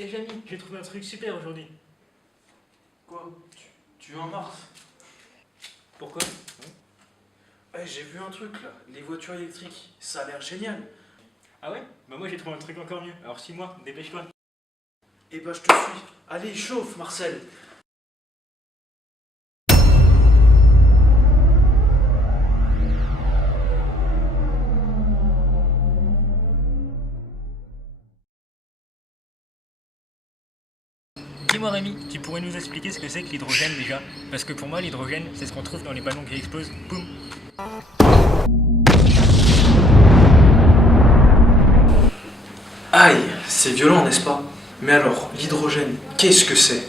Et Jamy, j'ai trouvé un truc super aujourd'hui. Quoi? Tu es en Mars? Pourquoi? Ouais, j'ai vu un truc là, les voitures électriques, ça a l'air génial. Ah ouais? Bah moi j'ai trouvé un truc encore mieux. Alors suis-moi, dépêche-toi. Eh ben je te suis. Allez, chauffe Marcel. Dis-moi Rémi, tu pourrais nous expliquer ce que c'est que l'hydrogène déjà? Parce que pour moi l'hydrogène, c'est ce qu'on trouve dans les ballons qui explosent. Boum! Aïe, c'est violent, n'est-ce pas? Mais alors, l'hydrogène, qu'est-ce que c'est?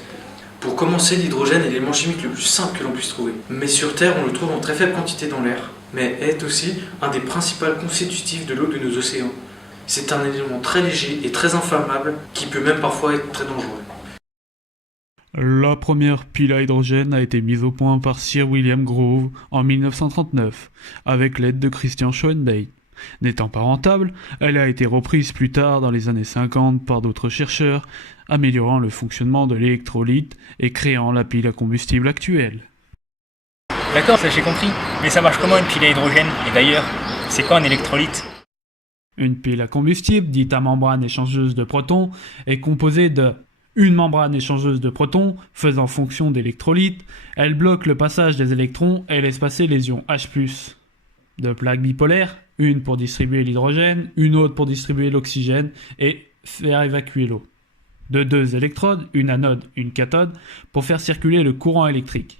Pour commencer, l'hydrogène est l'élément chimique le plus simple que l'on puisse trouver. Mais sur Terre, on le trouve en très faible quantité dans l'air, mais est aussi un des principaux constitutifs de l'eau de nos océans. C'est un élément très léger et très inflammable qui peut même parfois être très dangereux. La première pile à hydrogène a été mise au point par Sir William Grove en 1939, avec l'aide de Christian Schoenbein. N'étant pas rentable, elle a été reprise plus tard dans les années 50 par d'autres chercheurs, améliorant le fonctionnement de l'électrolyte et créant la pile à combustible actuelle. D'accord, ça j'ai compris. Mais ça marche comment une pile à hydrogène? Et d'ailleurs, c'est quoi un électrolyte? Une pile à combustible, dite à membrane échangeuse de protons, est composée de une membrane échangeuse de protons faisant fonction d'électrolyte. Elle bloque le passage des électrons et laisse passer les ions H+. De plaques bipolaires, une pour distribuer l'hydrogène, une autre pour distribuer l'oxygène et faire évacuer l'eau. De deux électrodes, une anode, une cathode, pour faire circuler le courant électrique.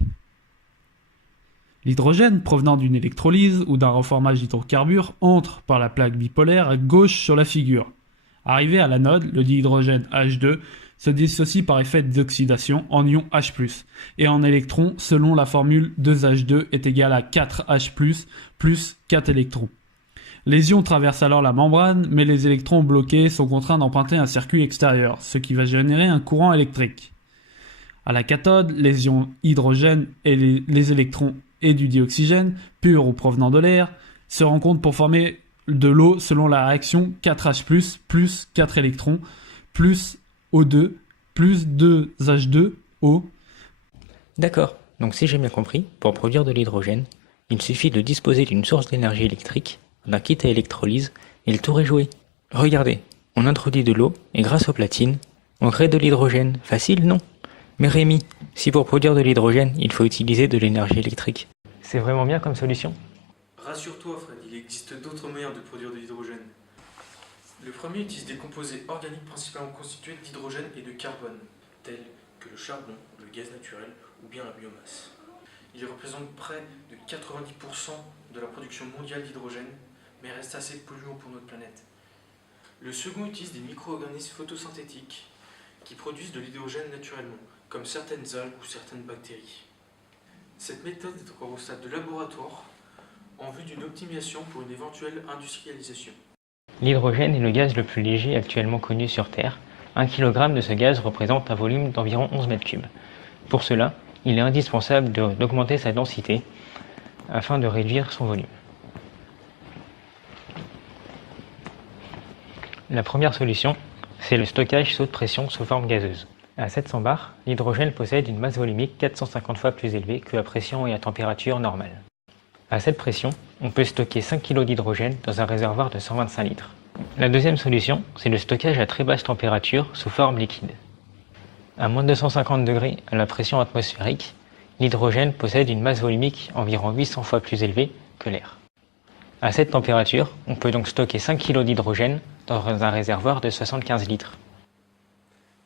L'hydrogène provenant d'une électrolyse ou d'un reformage d'hydrocarbures entre par la plaque bipolaire à gauche sur la figure. Arrivé à l'anode, le dihydrogène H2 se dissocie par effet d'oxydation en ion H+, et en électrons selon la formule 2H2 est égal à 4H+, plus 4 électrons. Les ions traversent alors la membrane, mais les électrons bloqués sont contraints d'emprunter un circuit extérieur, ce qui va générer un courant électrique. À la cathode, les ions hydrogène et les électrons et du dioxygène, pur ou provenant de l'air, se rencontrent pour former de l'eau selon la réaction 4H+, plus 4 électrons, plus O2, plus 2H2, O. D'accord, donc si j'ai bien compris, pour produire de l'hydrogène, il suffit de disposer d'une source d'énergie électrique, d'un kit à électrolyse, et le tour est joué. Regardez, on introduit de l'eau, et grâce aux platines, on crée de l'hydrogène. Facile, non? Mais Rémi, si pour produire de l'hydrogène, il faut utiliser de l'énergie électrique, c'est vraiment bien comme solution? Rassure-toi Fred, il existe d'autres moyens de produire de l'hydrogène. Le premier utilise des composés organiques principalement constitués d'hydrogène et de carbone, tels que le charbon, le gaz naturel ou bien la biomasse. Il représente près de 90% de la production mondiale d'hydrogène, mais reste assez polluant pour notre planète. Le second utilise des micro-organismes photosynthétiques qui produisent de l'hydrogène naturellement, comme certaines algues ou certaines bactéries. Cette méthode est encore au stade de laboratoire en vue d'une optimisation pour une éventuelle industrialisation. L'hydrogène est le gaz le plus léger actuellement connu sur Terre. 1 kg de ce gaz représente un volume d'environ 11 m3. Pour cela, il est indispensable d'augmenter sa densité afin de réduire son volume. La première solution, c'est le stockage sous haute pression sous forme gazeuse. À 700 bar, l'hydrogène possède une masse volumique 450 fois plus élevée qu'à pression et à température normale. À cette pression, on peut stocker 5 kg d'hydrogène dans un réservoir de 125 litres. La deuxième solution, c'est le stockage à très basse température sous forme liquide. À moins de 250 degrés à la pression atmosphérique, l'hydrogène possède une masse volumique environ 800 fois plus élevée que l'air. À cette température, on peut donc stocker 5 kg d'hydrogène dans un réservoir de 75 litres.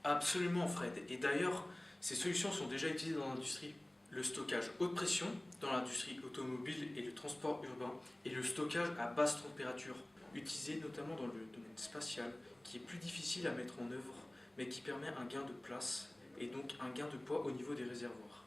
Absolument Fred, et d'ailleurs, ces solutions sont déjà utilisées dans l'industrie. Le stockage haute pression dans l'industrie automobile et le transport urbain, et le stockage à basse température, utilisé notamment dans le domaine spatial, qui est plus difficile à mettre en œuvre, mais qui permet un gain de place, et donc un gain de poids au niveau des réservoirs.